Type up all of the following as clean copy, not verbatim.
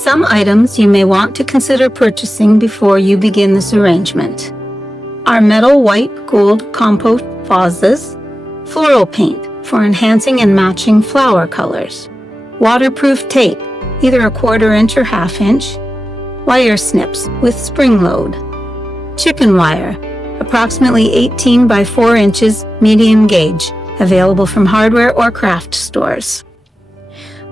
Some items you may want to consider purchasing before you begin this arrangement are metal white gold compost vases, floral paint for enhancing and matching flower colors, waterproof tape, either a 1/4 inch or 1/2 inch, wire snips with spring load, chicken wire, approximately 18 by 4 inches medium gauge, available from hardware or craft stores.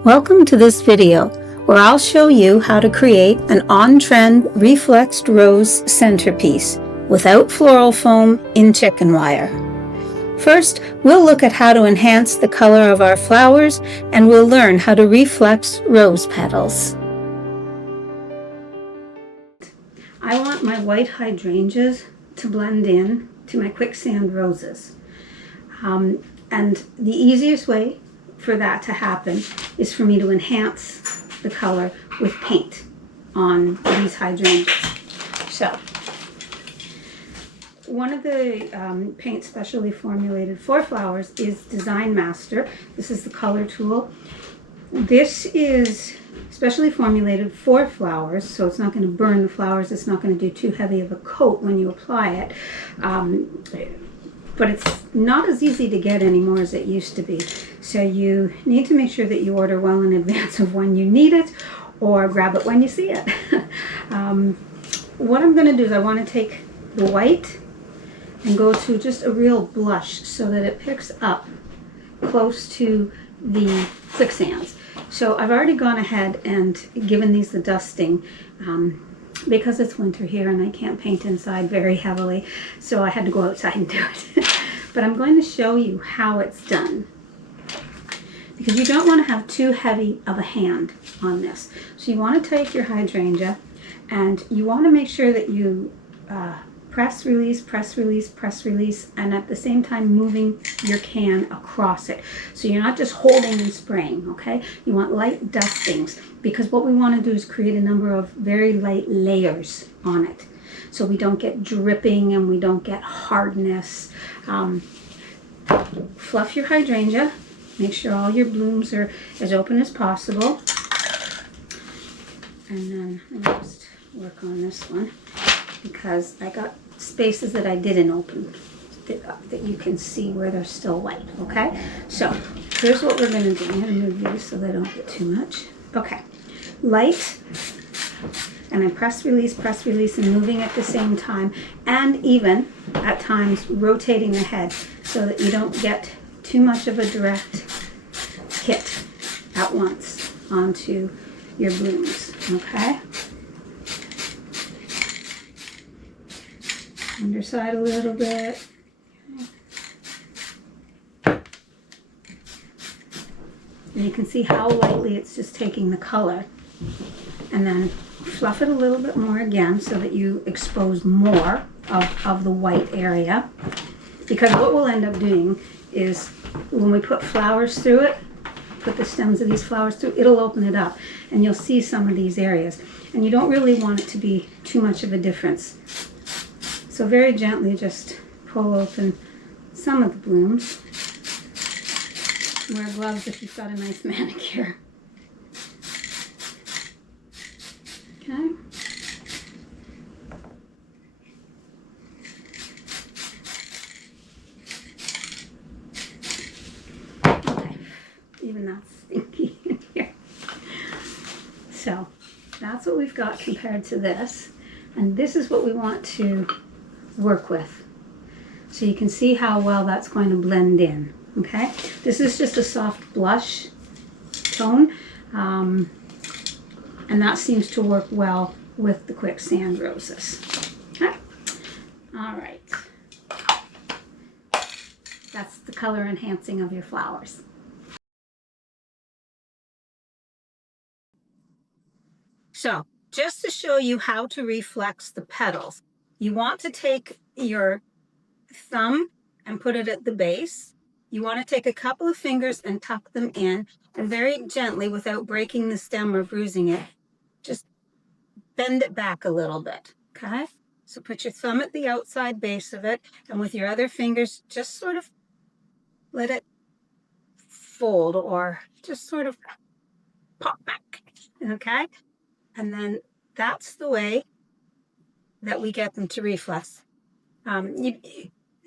Welcome to this video where I'll show you how to create an on-trend reflexed rose centerpiece without floral foam in chicken wire. First, we'll look at how to enhance the color of our flowers, and we'll learn how to reflex rose petals. I want my white hydrangeas to blend in to my quicksand roses. And the easiest way for that to happen is for me to enhance the color with paint on these hydrangeas. So, one of the paints specially formulated for flowers is Design Master. This is the color tool. This is specially formulated for flowers, so it's not going to burn the flowers. It's not going to do too heavy of a coat when you apply it. But it's not as easy to get anymore as it used to be. So you need to make sure that you order well in advance of when you need it, or grab it when you see it. What I'm going to do is I want to take the white and go to just a real blush so that it picks up close to the quicksands. So I've already gone ahead and given these the dusting because it's winter here and I can't paint inside very heavily, so I had to go outside and do it. But I'm going to show you how it's done, because you don't want to have too heavy of a hand on this. So you want to take your hydrangea and you want to make sure that you press, release, press, release, press, release, and at the same time moving your can across it. So you're not just holding and spraying, okay? You want light dustings, because what we want to do is create a number of very light layers on it, so we don't get dripping and we don't get hardness. Fluff your hydrangea. Make sure all your blooms are as open as possible. And then let me just work on this one, because I got spaces that I didn't open that you can see where they're still white, okay? So here's what we're going to do. I'm going to move these so they don't get too much. Okay, light, and I press, release, and moving at the same time, and even at times rotating the head so that you don't get too much of a direct hit at once onto your blooms, okay? Underside a little bit. And you can see how lightly it's just taking the color. And then fluff it a little bit more again so that you expose more of the white area. Because what we'll end up doing is when we put flowers through it, put the stems of these flowers through, it'll open it up and you'll see some of these areas. And you don't really want it to be too much of a difference. So very gently just pull open some of the blooms. Wear gloves if you've got a nice manicure. Okay. Okay. Even that's stinky in here. So that's what we've got compared to this. And this is what we want to work with. So you can see how well that's going to blend in. Okay, this is just a soft blush tone, and that seems to work well with the quicksand roses. Okay, all right, that's the color enhancing of your flowers. So just to show you how to reflex the petals, you want to take your thumb and put it at the base. You want to take a couple of fingers and tuck them in, and very gently, without breaking the stem or bruising it, just bend it back a little bit, okay? So put your thumb at the outside base of it, and with your other fingers, just sort of let it fold or just sort of pop back, okay? And then that's the way that we get them to reflex.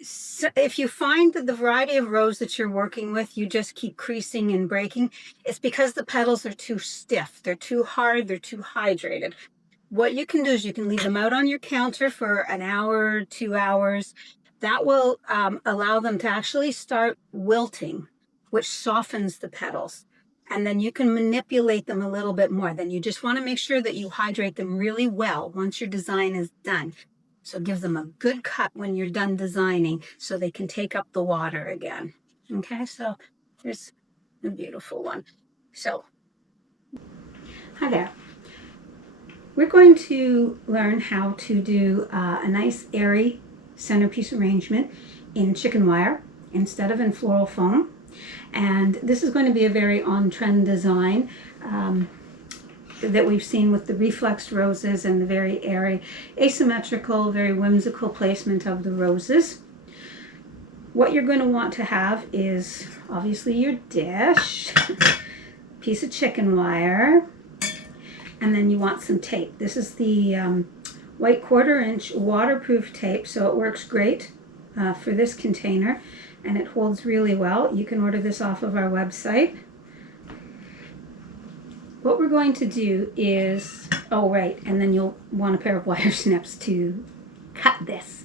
So if you find that the variety of rose that you're working with, you just keep creasing and breaking, it's because the petals are too stiff. They're too hard. They're too hydrated. What you can do is you can leave them out on your counter for an hour, 2 hours. That will allow them to actually start wilting, which softens the petals. And then you can manipulate them a little bit more. Then you just want to make sure that you hydrate them really well once your design is done. So give them a good cut when you're done designing so they can take up the water again. Okay, so here's a beautiful one. So, hi there. We're going to learn how to do a nice airy centerpiece arrangement in chicken wire instead of in floral foam. And this is going to be a very on-trend design that we've seen with the reflexed roses and the very airy, asymmetrical, very whimsical placement of the roses. What you're going to want to have is obviously your dish, piece of chicken wire, and then you want some tape. This is the white 1/4-inch waterproof tape, so it works great for this container, and it holds really well. You can order this off of our website. What we're going to do is, oh right, and then you'll want a pair of wire snips to cut this.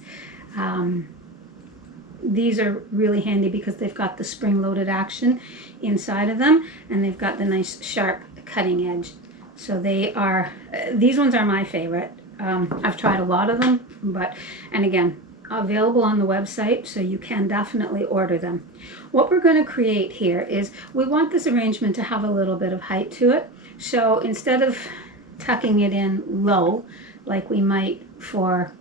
These are really handy because they've got the spring-loaded action inside of them, and they've got the nice sharp cutting edge. So they are, these ones are my favorite. I've tried a lot of them, and again, available on the website, so you can definitely order them. What we're going to create here is we want this arrangement to have a little bit of height to it. So instead of tucking it in low, like we might for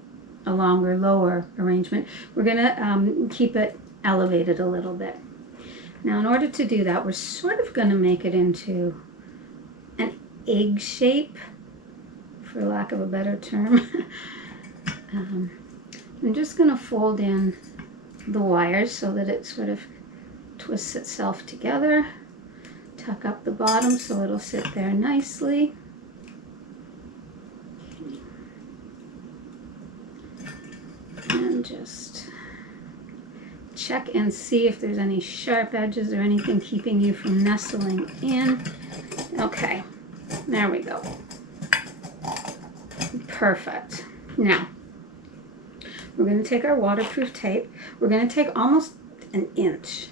a longer, lower arrangement, we're going to keep it elevated a little bit. Now, in order to do that, we're sort of going to make it into an egg shape, for lack of a better term. I'm just going to fold in the wires so that it sort of twists itself together. Tuck up the bottom so it'll sit there nicely. And just check and see if there's any sharp edges or anything keeping you from nestling in. Okay, there we go. Perfect. Now, we're going to take our waterproof tape. We're going to take almost an inch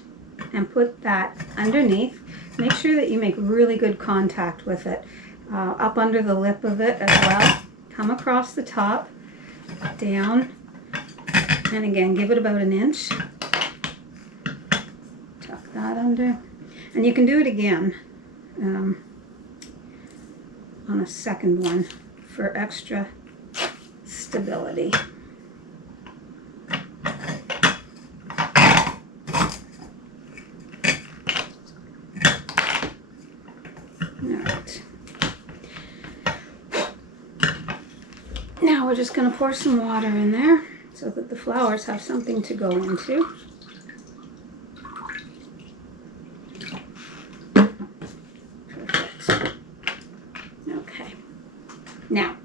and put that underneath. Make sure that you make really good contact with it. Up under the lip of it as well. Come across the top, down, and again, give it about an inch. Tuck that under. And you can do it again on a second one for extra stability. Now we're just going to pour some water in there so that the flowers have something to go into. Perfect. Okay. Now,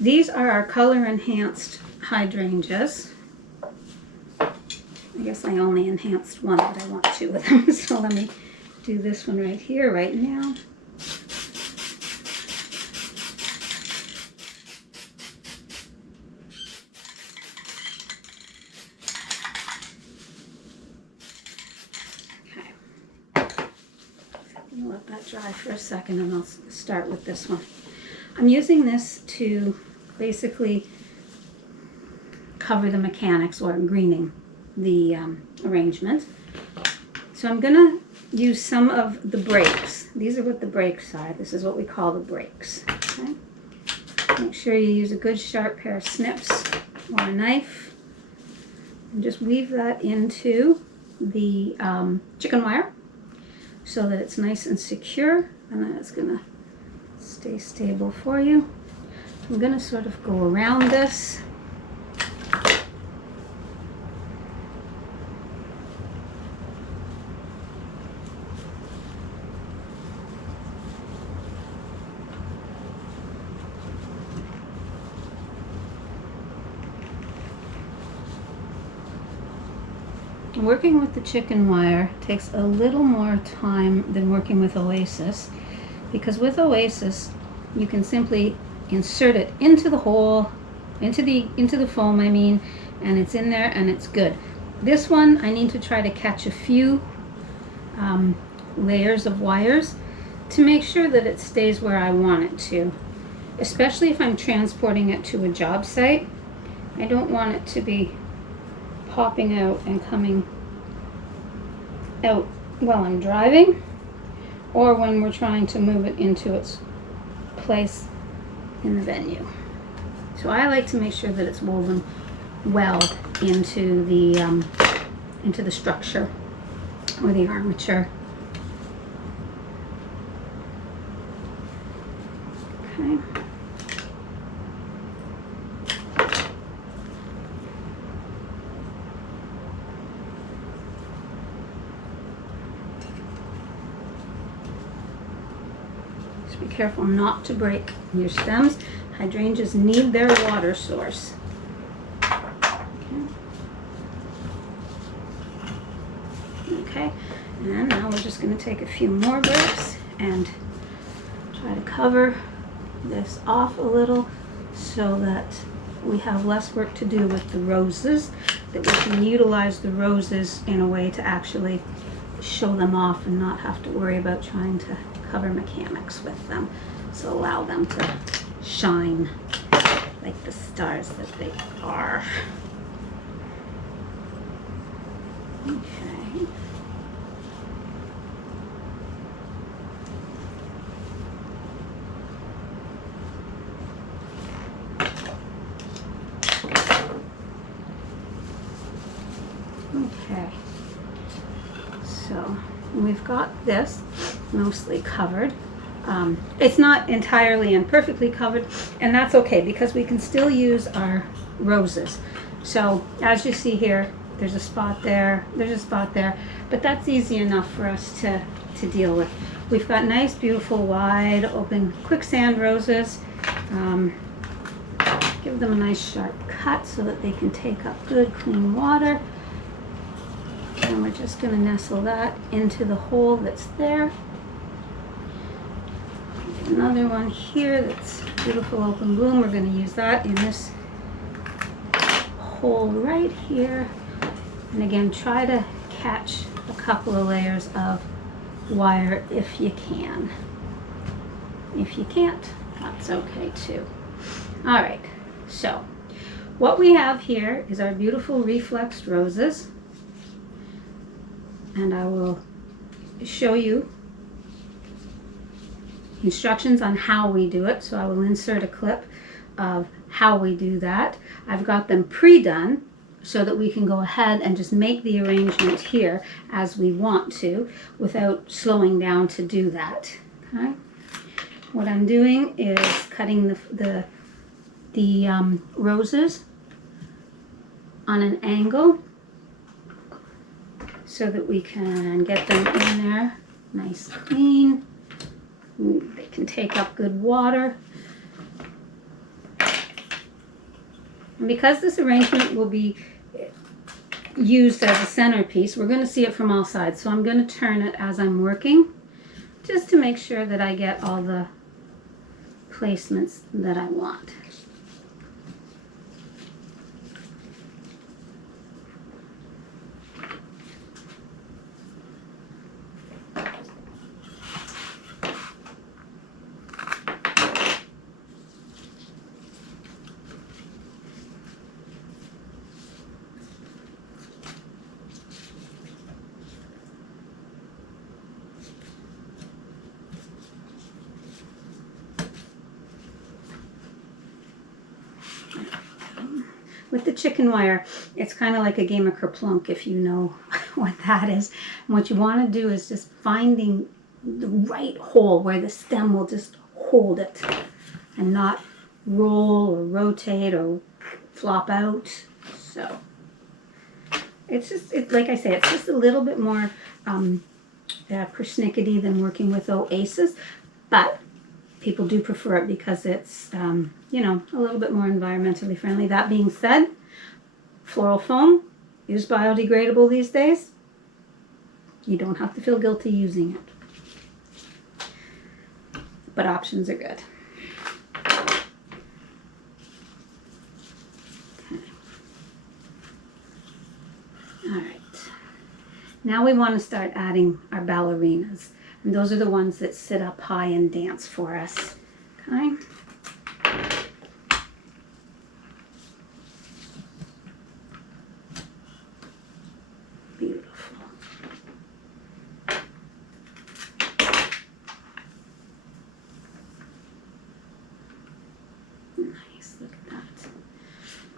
these are our color enhanced hydrangeas. I guess I only enhanced one, but I want 2 of them, so let me do this one right here, right now. Let that dry for a second and I'll start with this one. I'm using this to basically cover the mechanics or greening the arrangement. So I'm going to use some of the breaks. These are what the breaks are. This is what we call the breaks. Okay? Make sure you use a good sharp pair of snips or a knife and just weave that into the chicken wire, so that it's nice and secure, and then it's going to stay stable for you. I'm going to sort of go around this. working with the chicken wire takes a little more time than working with Oasis, because with Oasis you can simply insert it into the hole, into the foam, I mean, and it's in there and it's good. This one I need to try to catch a few layers of wires to make sure that it stays where I want it to, especially if I'm transporting it to a job site. I don't want it to be popping out and coming out while I'm driving, or when we're trying to move it into its place in the venue. So I like to make sure that it's woven well into the structure or the armature. Okay. Just be careful not to break your stems. Hydrangeas need their water source. Okay, and now we're just going to take a few more breaks and try to cover this off a little so that we have less work to do with the roses, that we can utilize the roses in a way to actually show them off and not have to worry about trying to cover mechanics with them. So allow them to shine like the stars that they are. Okay. Okay, so we've got this mostly covered. It's not entirely and perfectly covered, and that's okay because we can still use our roses. So as you see here, there's a spot there, there's a spot there, but that's easy enough for us to deal with. We've got nice, beautiful, wide open quicksand roses. Give them a nice sharp cut so that they can take up good, clean water. And we're just going to nestle that into the hole that's there. Another one here that's beautiful open bloom. We're going to use that in this hole right here. And again, try to catch a couple of layers of wire if you can. If you can't, that's okay too. All right, so what we have here is our beautiful reflexed roses. And I will show you instructions on how we do it. So I will insert a clip of how we do that. I've got them pre-done so that we can go ahead and just make the arrangement here as we want to without slowing down to do that. Okay. What I'm doing is cutting the roses on an angle so that we can get them in there nice clean. They can take up good water. And because this arrangement will be used as a centerpiece, we're going to see it from all sides. So I'm going to turn it as I'm working just to make sure that I get all the placements that I want. With the chicken wire, it's kind of like a game of kerplunk, if you know what that is. And what you want to do is just finding the right hole where the stem will just hold it and not roll or rotate or flop out. So it's just, like I say, it's just a little bit more persnickety than working with Oasis, but people do prefer it because it's, you know, a little bit more environmentally friendly. That being said, floral foam is biodegradable these days, you don't have to feel guilty using it. But options are good. Okay. All right. Now we want to start adding our ballerinas. And those are the ones that sit up high and dance for us. Okay. Beautiful. Nice, look at that.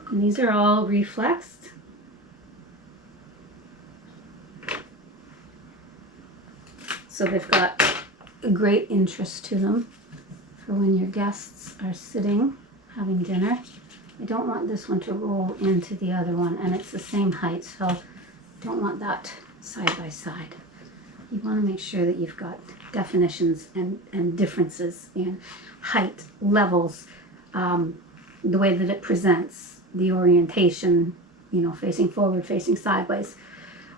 And these are all reflexed. So they've got a great interest to them for when your guests are sitting having dinner. I don't want this one to roll into the other one, and it's the same height, so I don't want that side by side. You want to make sure that you've got definitions and differences in height, levels, the way that it presents, the orientation, you know, facing forward, facing sideways,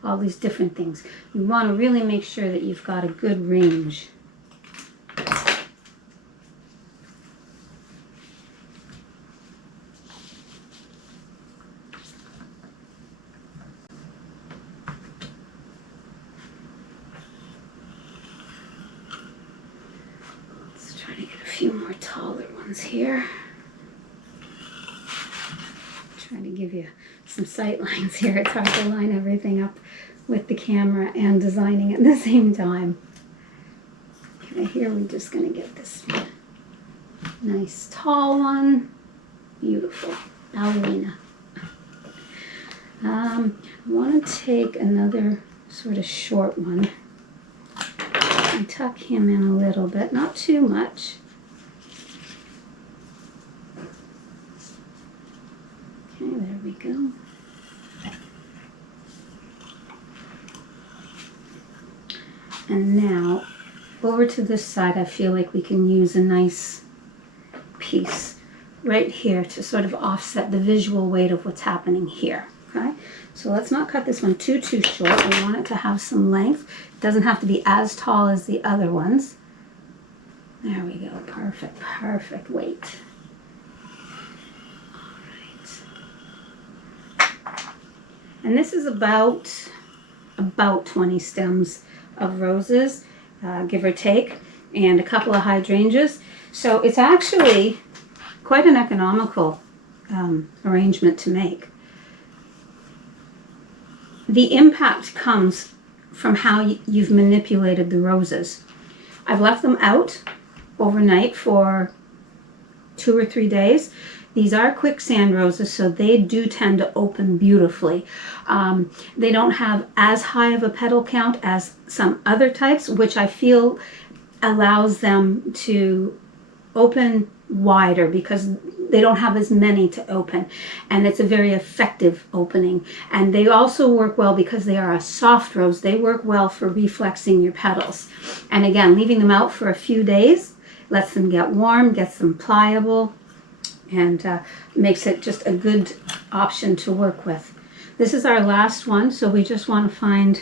all these different things. You want to really make sure that you've got a good range. Let's try to get a few more taller ones here. Trying to give you some sight lines here. It's hard to line everything up with the camera and designing at the same time. Okay, here we're just going to get this one. Nice tall one. Beautiful. Ballerina. I want to take another sort of short one and tuck him in a little bit, not too much. Okay, there we go. And now, over to this side, I feel like we can use a nice piece right here to sort of offset the visual weight of what's happening here, okay? So let's not cut this one too short. I want it to have some length. It doesn't have to be as tall as the other ones. There we go, perfect, perfect weight. And this is about 20 stems of roses, give or take, and a couple of hydrangeas. So it's actually quite an economical arrangement to make. The impact comes from how you've manipulated the roses. I've left them out overnight for 2 or 3 days. These are quicksand roses, so they do tend to open beautifully. They don't have as high of a petal count as some other types, which I feel allows them to open wider because they don't have as many to open, and it's a very effective opening. And they also work well because they are a soft rose. They work well for reflexing your petals. And again, leaving them out for a few days lets them get warm, gets them pliable, and makes it just a good option to work with. This is our last one, so we just want to find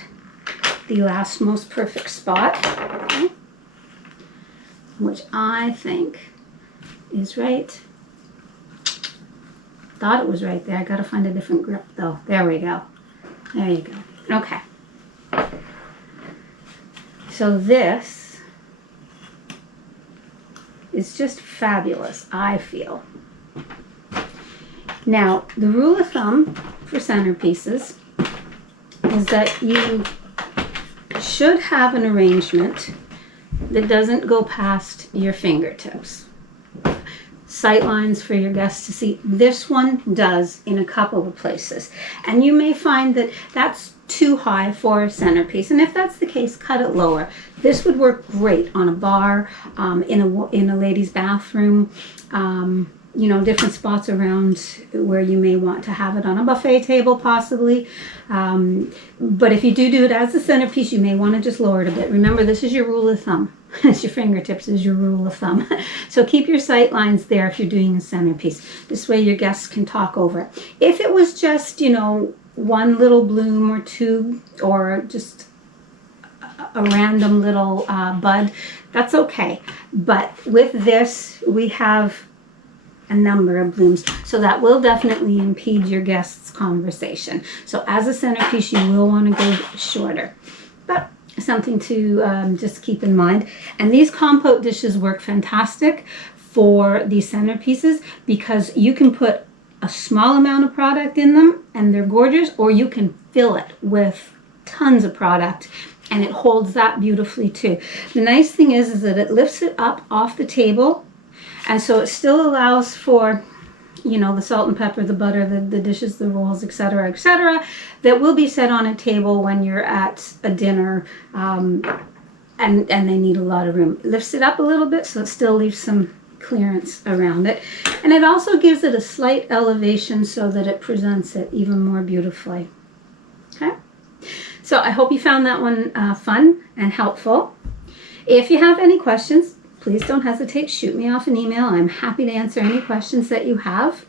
the last most perfect spot, okay, which I think is right. Thought it was right there. I got to find a different grip though. There we go. There you go. Okay. So this is just fabulous, I feel. Now, the rule of thumb for centerpieces is that you should have an arrangement that doesn't go past your fingertips. Sight lines for your guests to see. This one does in a couple of places. And you may find that that's too high for a centerpiece. And if that's the case, cut it lower. This would work great on a bar, in a lady's bathroom, you know, different spots around where you may want to have it on a buffet table possibly. But if you do it as a centerpiece, you may want to just lower it a bit. Remember, this is your rule of thumb. It's your fingertips is your rule of thumb. So keep your sight lines there if you're doing a centerpiece. This way your guests can talk over it. If it was just, you know, one little bloom or two, or just a random little bud, that's okay. But with this, we have a number of blooms, so that will definitely impede your guest's conversation. So as a centerpiece, you will want to go shorter, but something to just keep in mind. And these compote dishes work fantastic for these centerpieces because you can put a small amount of product in them and they're gorgeous, or you can fill it with tons of product and it holds that beautifully too. The nice thing is that it lifts it up off the table, and so it still allows for, you know, the salt and pepper, the butter, the dishes, the rolls, etc., that will be set on a table when you're at a dinner, and they need a lot of room. It lifts it up a little bit so it still leaves some clearance around it, and it also gives it a slight elevation so that it presents it even more beautifully. Okay, so I hope you found that one fun and helpful. If you have any questions, please don't hesitate. Shoot me off an email. I'm happy to answer any questions that you have.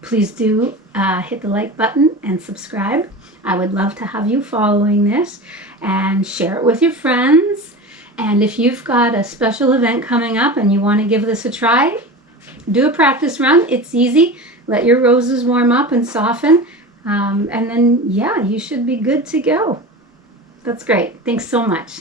Please do hit the like button and subscribe. I would love to have you following this, and share it with your friends. And if you've got a special event coming up and you want to give this a try, do a practice run. It's easy. Let your roses warm up and soften. And then, yeah, you should be good to go. That's great. Thanks so much.